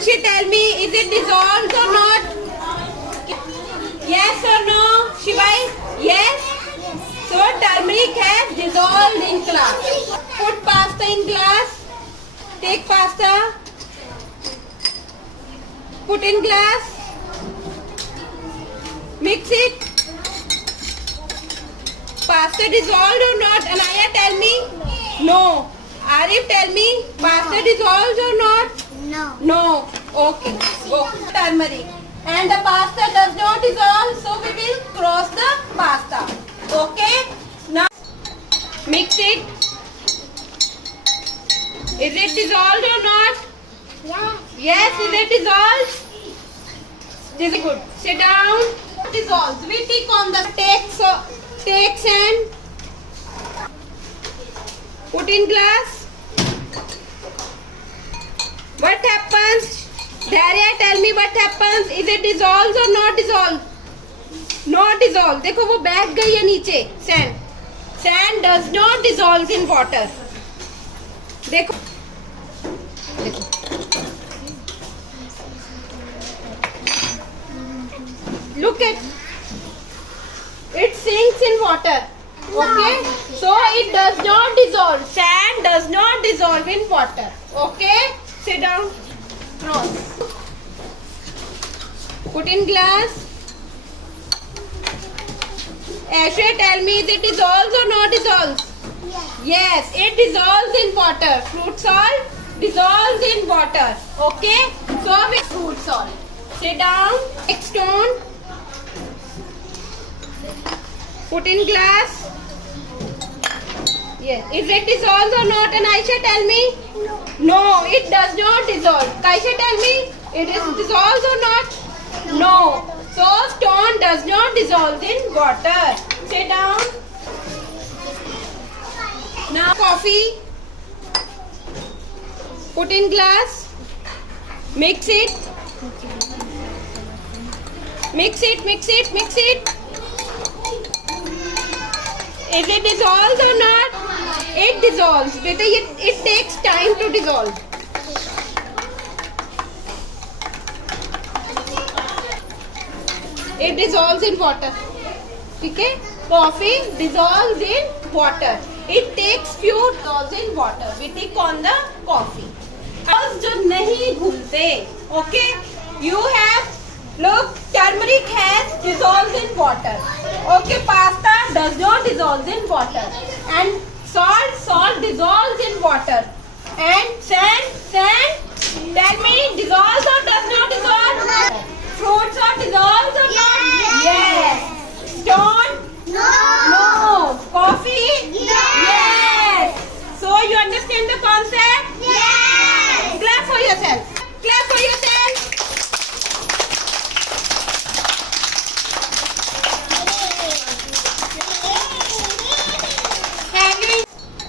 Himanshi, tell me, is it dissolved or not? Yes or no? Shivai? Yes? So turmeric has dissolved in glass. Put pasta in glass. Take pasta. Put in glass. Mix it. Pasta dissolved or not? Anaya, tell me. No. Arif, tell me. Pasta dissolved or not? No. No. Okay. Go. Turmeric. And the pasta does not dissolve, so we will cross the pasta. Okay. Now mix it. Is it dissolved or not? Yeah. Yes. Is it dissolved? This is good. Sit down. Dissolves. We tick on the take sand. Put in glass. What happens? Darya, tell me what happens. Is it dissolved or not dissolved? Not dissolved. देखो वो बैठ गई है नीचे. Sand. Sand does not dissolve in water. देखो. देखो. Look at. It sinks in water. Okay. So it does not dissolve. Sand does not dissolve in water. Okay. Sit down. Cross. Put in glass. Ashley, tell me, is it dissolves or not dissolves? Yes, it dissolves in water. Fruit salt dissolves in water. Okay? So with fruit salt. Sit down. Take stone. Put in glass. Yes. Is it dissolved or not? And Aisha, tell me. No, it does not dissolve. Kaisha, tell me. It is dissolved or not? No. So stone does not dissolve in water. Sit down. Now coffee. Put in glass. Mix it. Mix it, mix it, mix it. Is it dissolved or not? It dissolves. Beta, it takes time to dissolve. It dissolves in water. Okay? Coffee dissolves in water. It takes few dissolves in water. We take on the coffee. जो नहीं घुलते. Okay? You have, look, turmeric has dissolved in water. Okay? Pasta does not dissolve in water. And salt dissolves in water. And sand, tell me, dissolves or does not dissolve? Fruits are dissolved or not? Yes. Stone? No. Coffee? Yes. So you understand the concept? Yes. Clap for yourself.